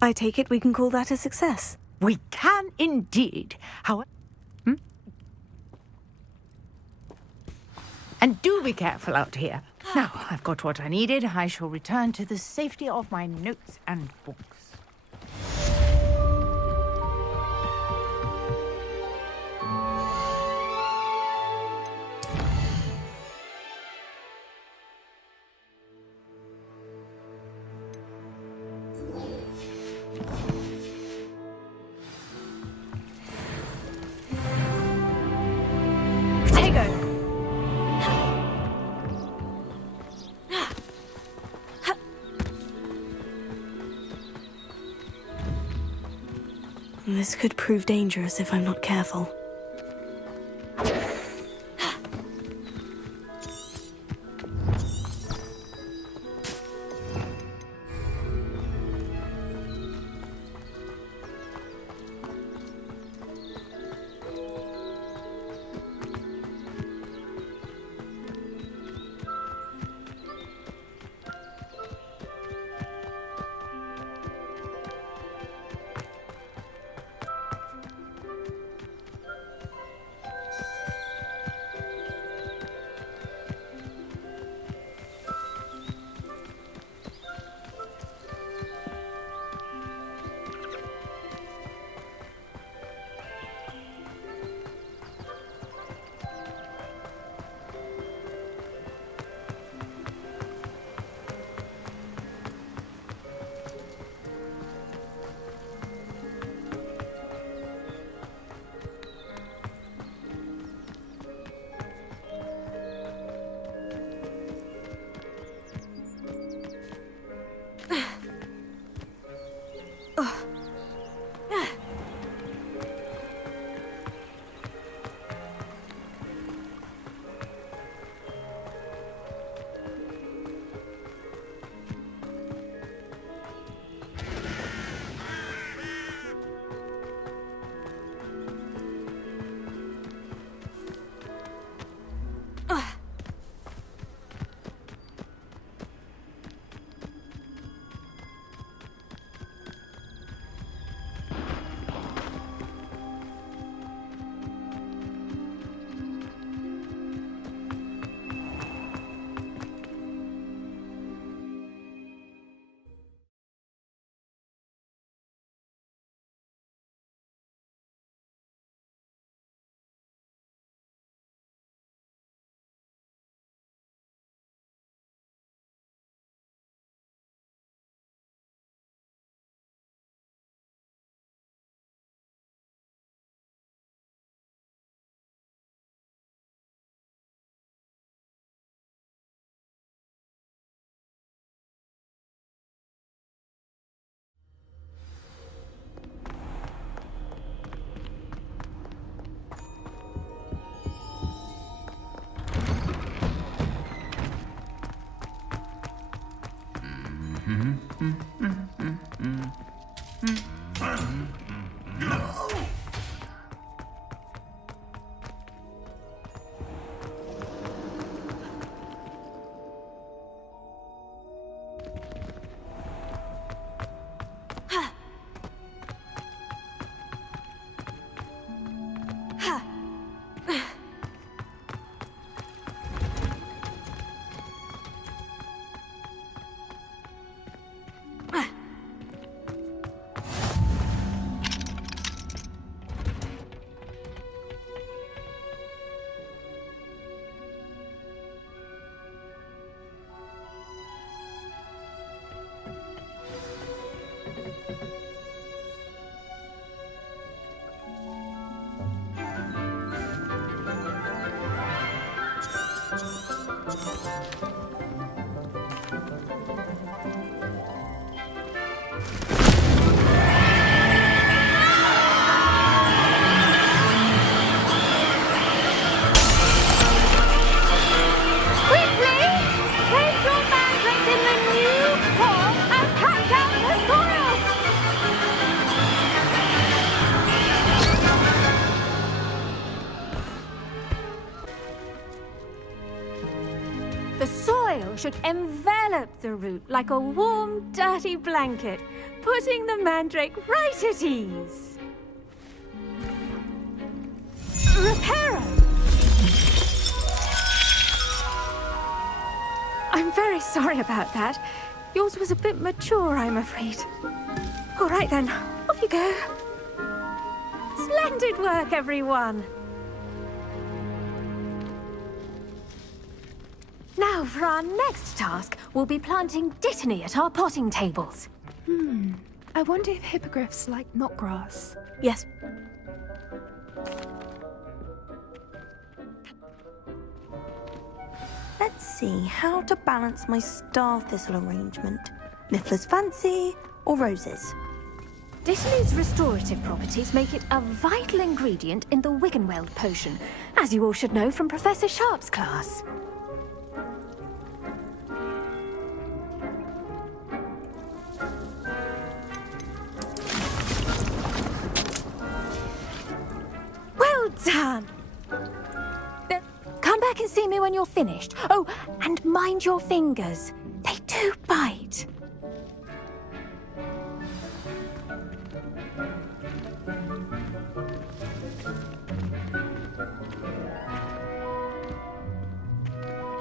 I take it we can call that a success. We can indeed. However... And do be careful out here. Now, I've got what I needed. I shall return to the safety of my notes and books. This could prove dangerous if I'm not careful. The soil should envelop the root like a warm, dirty blanket, putting the mandrake right at ease. Reparo! I'm very sorry about that. Yours was a bit mature, I'm afraid. All right then, off you go. Splendid work, everyone. Now, for our next task, we'll be planting dittany at our potting tables. I wonder if hippogriffs like knotgrass. Yes. Let's see how to balance my star thistle arrangement. Niffler's fancy or roses? Dittany's restorative properties make it a vital ingredient in the Wiggenweld potion, as you all should know from Professor Sharp's class. Well done! Come back and see me when you're finished. Oh, and mind your fingers. They do bite.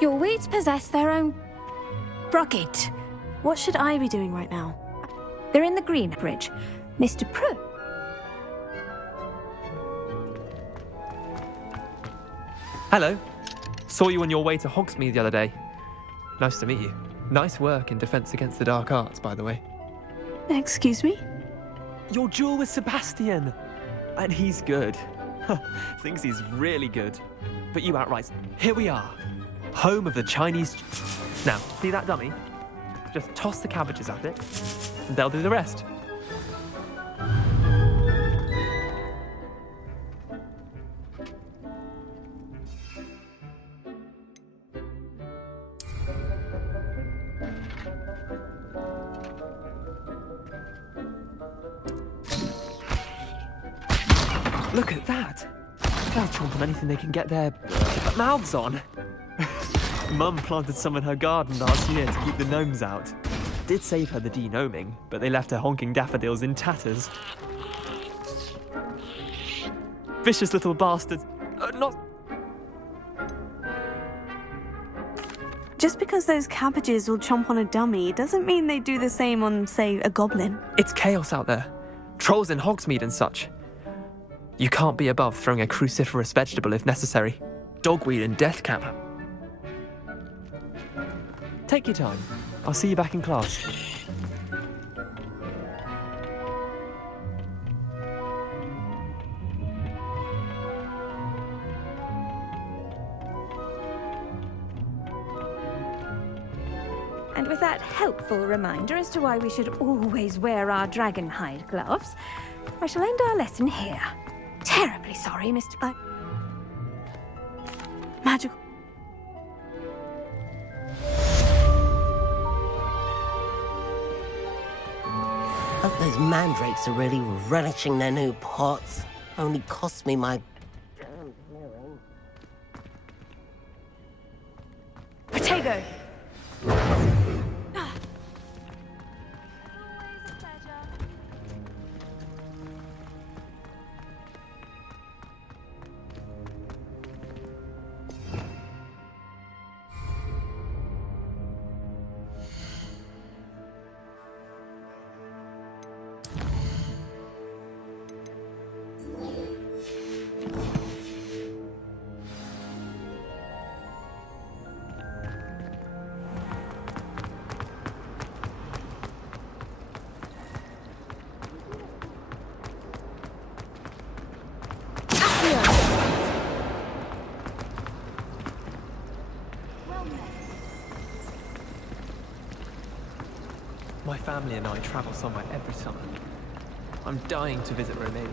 Your weeds possess their own rocket. What should I be doing right now? They're in the green bridge. Mr. Prue. Hello. Saw you on your way to Hogsmeade the other day. Nice to meet you. Nice work in Defense Against the Dark Arts, by the way. Excuse me? Your duel with Sebastian. And he's good. Thinks he's really good. But you outright. Here we are. Home of the Chinese... Now, see that dummy? Just toss the cabbages at it, and they'll do the rest. Look at that! They'll chomp on anything they can get their mouths on. Mum planted some in her garden last year to keep the gnomes out. Did save her the de-gnoming, but they left her honking daffodils in tatters. Vicious little bastards. Not... Just because those cabbages will chomp on a dummy doesn't mean they do the same on, say, a goblin. It's chaos out there. Trolls in Hogsmeade and such. You can't be above throwing a cruciferous vegetable if necessary. Dogweed and deathcap. Take your time. I'll see you back in class. And with that helpful reminder as to why we should always wear our dragon hide gloves, I shall end our lesson here. Terribly sorry, Mr. Black. Magical. Hope those mandrakes are really relishing their new pots. Only cost me my... Potato! My family and I travel somewhere every summer. I'm dying to visit Romania.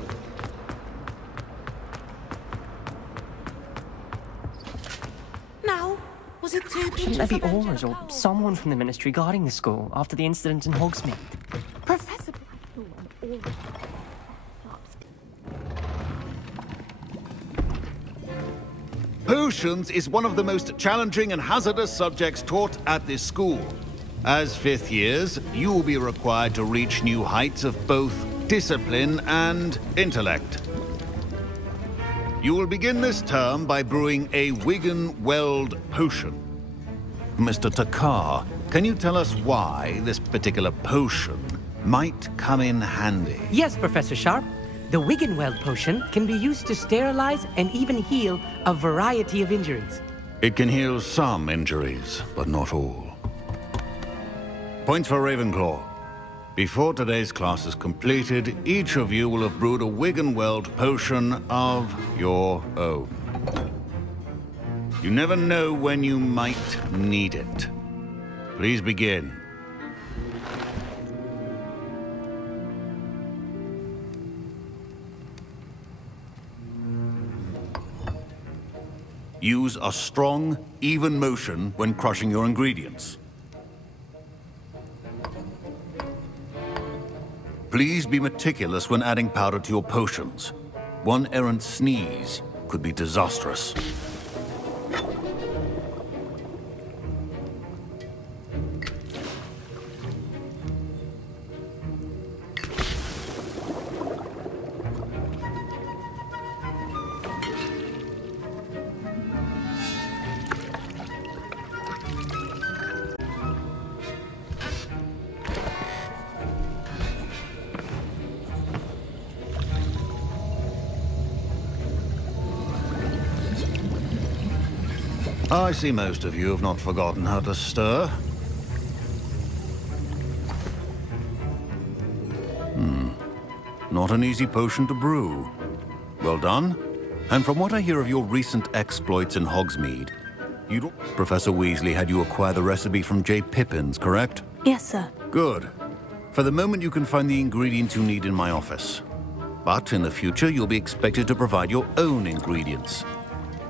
Now, was it too Shouldn't there be Aurors or someone from the ministry guarding the school after the incident in Hogsmeade? Professor... Potions is one of the most challenging and hazardous subjects taught at this school. As fifth years, you will be required to reach new heights of both discipline and intellect. You will begin this term by brewing a Wigan-Weld potion. Mr. Takar, can you tell us why this particular potion might come in handy? Yes, Professor Sharp. The Wigan-Weld potion can be used to sterilize and even heal a variety of injuries. It can heal some injuries, but not all. Points for Ravenclaw. Before today's class is completed, each of you will have brewed a Wigan-Weld potion of your own. You never know when you might need it. Please begin. Use a strong, even motion when crushing your ingredients. Please be meticulous when adding powder to your potions. One errant sneeze could be disastrous. I see most of you have not forgotten how to stir. Not an easy potion to brew. Well done. And from what I hear of your recent exploits in Hogsmeade, Professor Weasley had you acquire the recipe from J. Pippin's, correct? Yes, sir. Good. For the moment, you can find the ingredients you need in my office. But in the future, you'll be expected to provide your own ingredients.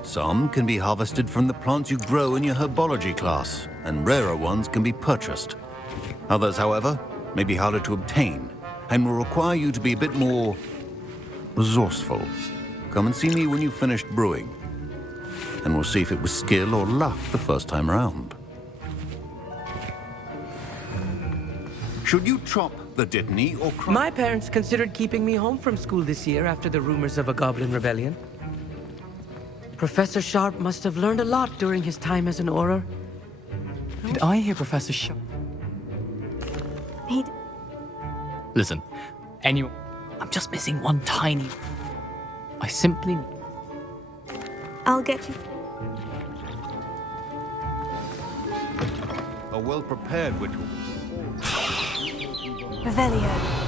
Some can be harvested from the plants you grow in your herbology class, and rarer ones can be purchased. Others, however, may be harder to obtain, and will require you to be a bit more resourceful. Come and see me when you've finished brewing, and we'll see if it was skill or luck the first time around. Should you chop the Dittany or crush? My parents considered keeping me home from school this year after the rumors of a goblin rebellion. Professor Sharp must have learned a lot during his time as an Auror. Did I hear Professor Sharp? He... Listen, I'm just missing one tiny... I simply... I'll get you... A well-prepared witch. Revelio.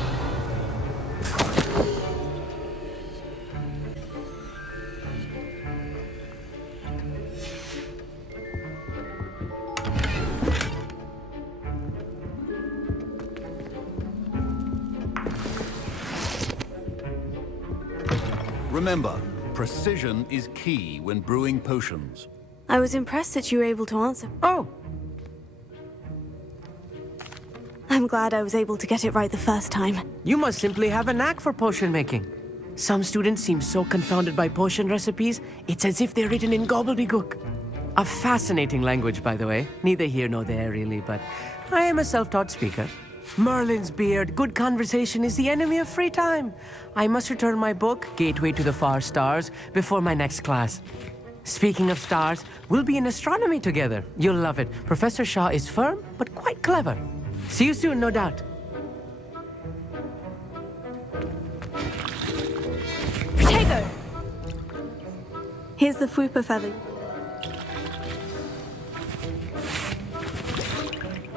Remember, precision is key when brewing potions. I was impressed that you were able to answer. Oh, I'm glad I was able to get it right the first time. you must simply have a knack for potion making. Some students seem so confounded by potion recipes, it's as if they're written in gobbledygook. A fascinating language, by the way. Neither here nor there, really, but I am a self-taught speaker. Merlin's beard, good conversation is the enemy of free time. I must return my book, Gateway to the Far Stars, before my next class. Speaking of stars, we'll be in astronomy together. You'll love it. Professor Shaw is firm, but quite clever. See you soon, no doubt. Protego! Here's the Fwooper feather.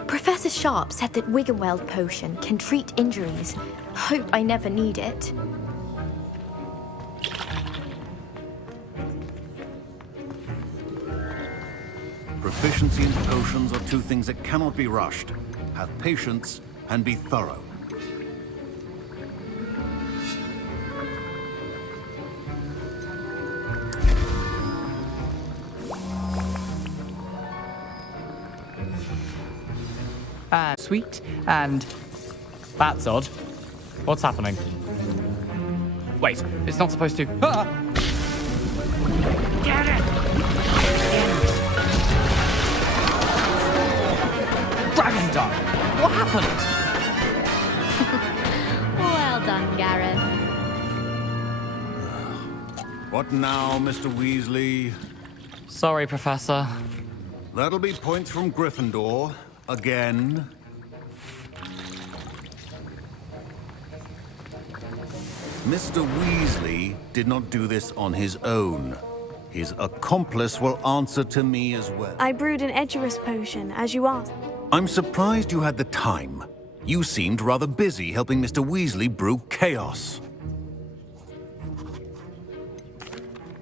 Professor Sharp said that Wigan-Weld potion can treat injuries. Hope I never need it. Proficiency in potions are two things that cannot be rushed. Have patience and be thorough. Sweet, and that's odd. What's happening? Wait, it's not supposed to. Ah! Get it! Dragon Dart! happened? Well done, Gareth. What now, Mr. Weasley? Sorry, Professor. That'll be points from Gryffindor. Again. Mr. Weasley did not do this on his own. His accomplice will answer to me as well. I brewed an Edgerus potion, as you asked. I'm surprised you had the time. You seemed rather busy helping Mr. Weasley brew chaos.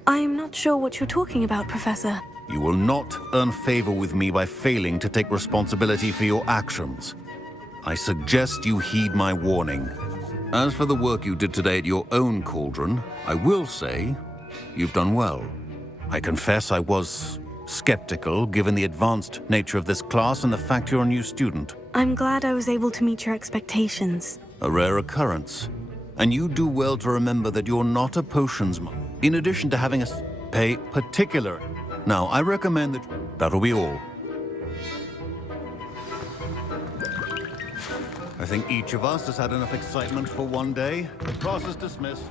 I'm not sure what you're talking about, Professor. You will not earn favor with me by failing to take responsibility for your actions. I suggest you heed my warning. As for the work you did today at your own cauldron, I will say you've done well. I confess I was skeptical, given the advanced nature of this class and the fact you're a new student. I'm glad I was able to meet your expectations. A rare occurrence. And you do well to remember that you're not a potions in addition to having us pay particular. Now, I recommend that'll be all. I think each of us has had enough excitement for one day. The class is dismissed.